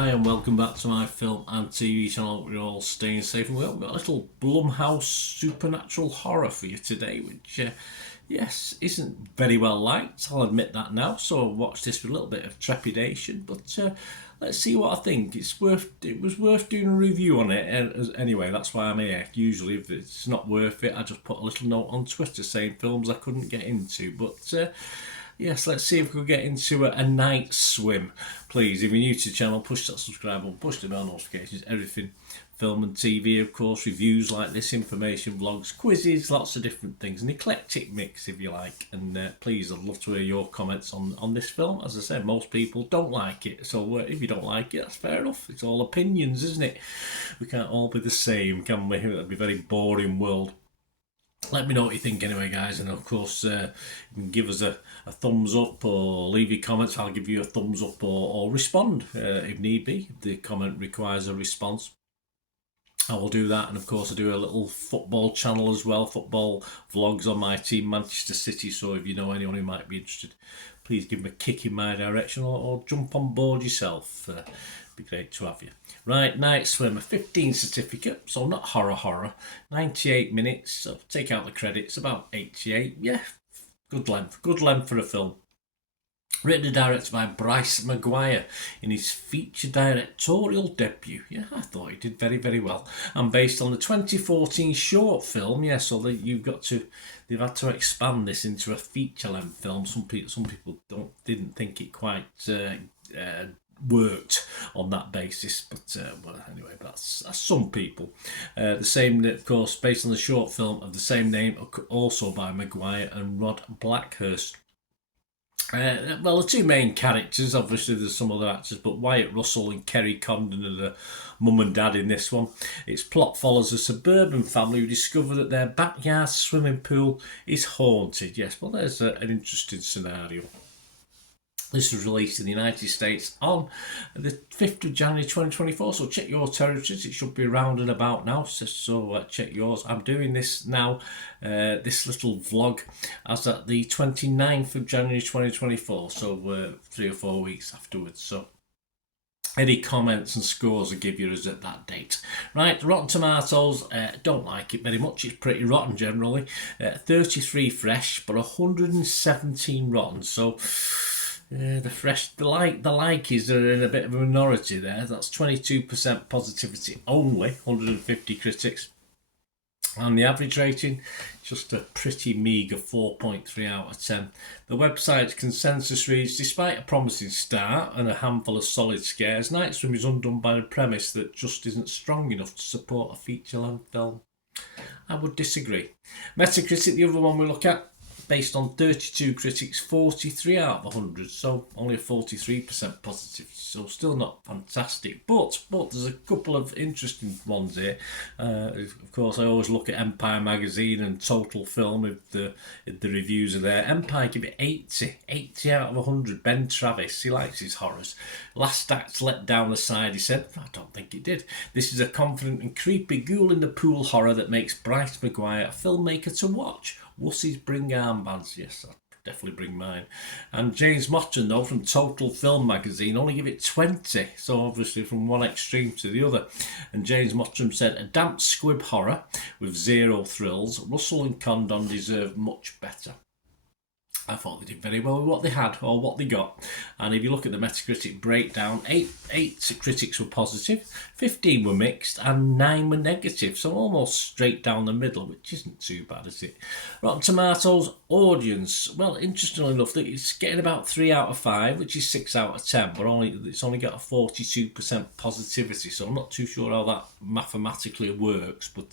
Hi and welcome back to my film and TV channel. We're all staying safe and well. We've got a little Blumhouse supernatural horror for you today, which yes, isn't very well liked, I'll admit that now, so I watched this with a little bit of trepidation, but let's see what I think. It was worth doing a review on it, and anyway, that's why I'm here. Usually if it's not worth it, I just put a little note on Twitter saying films I couldn't get into, but yes, let's see if we can get into a night swim. Please, if you're new to the channel, push that subscribe button, push the bell notifications, everything film and TV, of course, reviews like this, information, vlogs, quizzes, lots of different things, an eclectic mix if you like. And please, I'd love to hear your comments on this film. As I said, most people don't like it, so if you don't like it, that's fair enough. It's all opinions, isn't it? We can't all be the same, can we? It'd be a very boring world. Let me know what you think anyway, guys, and of course you can give us a thumbs up or leave your comments. I'll give you a thumbs up or respond if need be. If the comment requires a response, I will do that. And of course I do a little football channel as well, football vlogs on my team Manchester City, so if you know anyone who might be interested, please give them a kick in my direction or jump on board yourself. Be great to have you. Right, night swimmer, 15 certificate, so not horror, 98 minutes, so take out the credits, about 88, yeah, good length for a film. Written and directed by Bryce Maguire in his feature directorial debut. Yeah, I thought he did very, very well. And based on the 2014 short film, yeah, so they've had to expand this into a feature-length film. Some people didn't think it quite worked on that basis, but well, anyway, that's some people. The same, of course, based on the short film of the same name, also by Maguire and Rod Blackhurst. Well, the two main characters, obviously there's some other actors, but Wyatt Russell and Kerry Condon are the mum and dad in this one. Its plot follows a suburban family who discover that their backyard swimming pool is haunted. Yes, well, there's an interesting scenario. This was released in the United States on the 5th of January 2024, so check your territories. It should be around and about now, so check yours. I'm doing this now, this little vlog, as at the 29th of January 2024, so 3 or 4 weeks afterwards. So any comments and scores I give you is at that date. Right, Rotten Tomatoes, don't like it very much. It's pretty rotten generally. 33 fresh, but 117 rotten, so the likeys are in a bit of a minority there. That's 22% positivity only, 150 critics. And the average rating, just a pretty meagre 4.3 out of 10. The website's consensus reads, despite a promising start and a handful of solid scares, Night Swim is undone by a premise that just isn't strong enough to support a feature-length film. I would disagree. Metacritic, the other one we look at, based on 32 critics, 43 out of 100, so only a 43% positivity, so still not fantastic, but there's a couple of interesting ones here. Of course, I always look at Empire magazine and Total Film if the reviews are there. Empire give it 80 out of 100. Ben Travis, he likes his horrors. Last act let down aside, he said, I don't think it did. This is a confident and creepy ghoul in the pool horror that makes Bryce Maguire a filmmaker to watch. Wussies bring armbands. Yes, I'd definitely bring mine. And James Mottram, though, from Total Film magazine, only give it 20. So obviously from one extreme to the other. And James Mottram said, a damp squib horror with zero thrills. Russell and Condon deserve much better. I thought they did very well with what they had, or what they got. And if you look at the Metacritic breakdown, 8 critics were positive, 15 were mixed, and 9 were negative. So almost straight down the middle, which isn't too bad, is it? Rotten Tomatoes audience, well, interestingly enough, it's getting about 3 out of 5, which is 6 out of 10, but it's only got a 42% positivity. So I'm not too sure how that mathematically works, but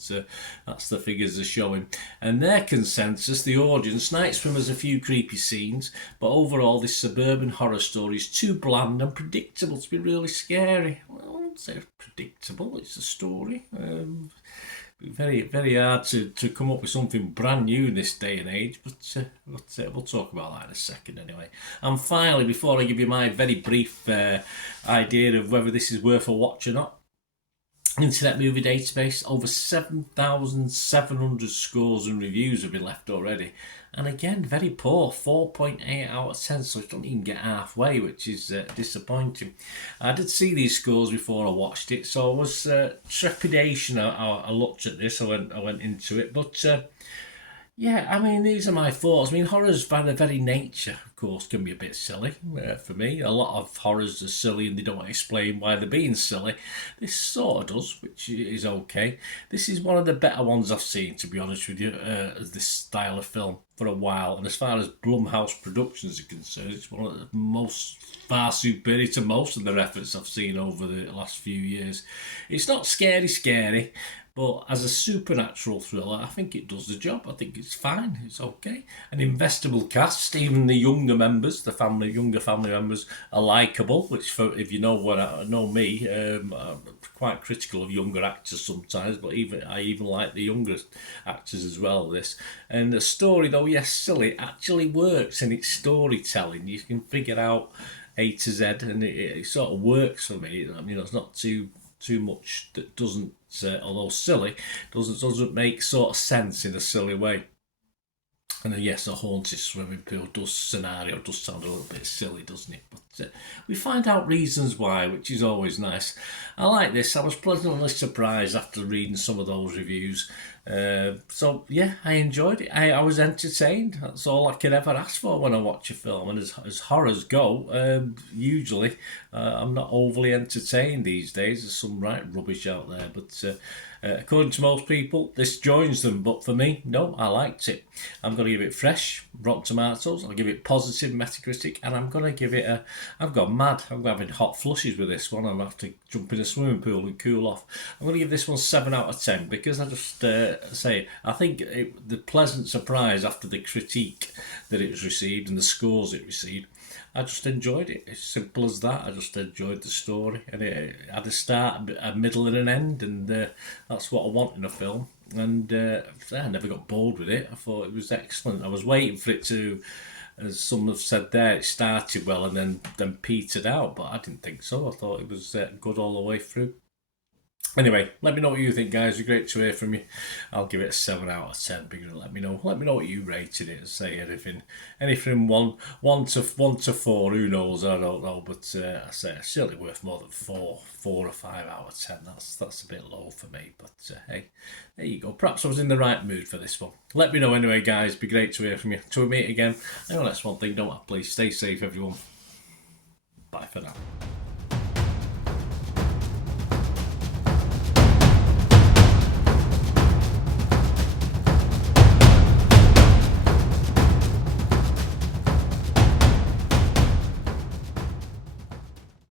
that's the figures they're showing. And their consensus, the audience, Night Swim has a few creepy scenes, but overall this suburban horror story is too bland and predictable to be really scary. Well, I wouldn't say predictable, it's a story. Very, very hard to come up with something brand new in this day and age, but we'll talk about that in a second anyway. And finally, before I give you my very brief idea of whether this is worth a watch or not, Internet Movie Database, over 7,700 scores and reviews have been left already. And again, very poor, 4.8 out of 10, so it doesn't even get halfway, which is disappointing. I did see these scores before I watched it, so I was trepidation. I looked at this, I went into it, but yeah, I mean, these are my thoughts. I mean, horrors by their very nature, of course, can be a bit silly for me. A lot of horrors are silly and they don't explain why they're being silly. This sort of does, which is okay. This is one of the better ones I've seen, to be honest with you, as this style of film for a while. And as far as Blumhouse Productions are concerned, it's one of the most far superior to most of their efforts I've seen over the last few years. It's not scary, but as a supernatural thriller, I think it does the job. I think it's fine. It's okay. An investable cast. Even the younger members, younger family members, are likable. Which, if you know what I know me, I'm quite critical of younger actors sometimes. But I even like the younger actors as well. This and the story, though yes, silly, actually works in its storytelling. You can figure out A to Z, and it sort of works for me. I mean, it's not too much that doesn't, although silly, doesn't make sort of sense in a silly way. And yes, a haunted swimming pool scenario does sound a little bit silly, doesn't it? But we find out reasons why, which is always nice. I like this. I was pleasantly surprised after reading some of those reviews. So yeah, I enjoyed it. I was entertained. That's all I can ever ask for when I watch a film. And as horrors go, usually I'm not overly entertained these days. There's some right rubbish out there, but according to most people, this joins them. But for me, no, I liked it. I'm going to give it fresh Rotten Tomatoes. I'll give it positive Metacritic, and I'm going to give it a. I've gone mad. I'm having hot flushes with this one. I'm going to have to jump in a swimming pool and cool off. I'm going to give this one 7 out of 10 because I just say I think the pleasant surprise after the critique that it was received and the scores it received. I just enjoyed it. It's simple as that. I just enjoyed the story, and it had a start, a middle, and an end, and that's what I want in a film. And I never got bored with it. I thought it was excellent. I was waiting for it to, as some have said there, it started well and then petered out, but I didn't think so. I thought it was good all the way through. Anyway, let me know what you think, guys. It'd be great to hear from you. I'll give it a 7 out of 10 because let me know. Let me know what you rated it. Say anything one to 4. Who knows? I don't know, but I say it's certainly worth more than 4 or 5 out of 10. That's a bit low for me, but hey, there you go. Perhaps I was in the right mood for this one. Let me know anyway, guys. It'd be great to hear from you. Till we meet again. I know that's one thing. Don't I? Please stay safe, everyone. Bye for now.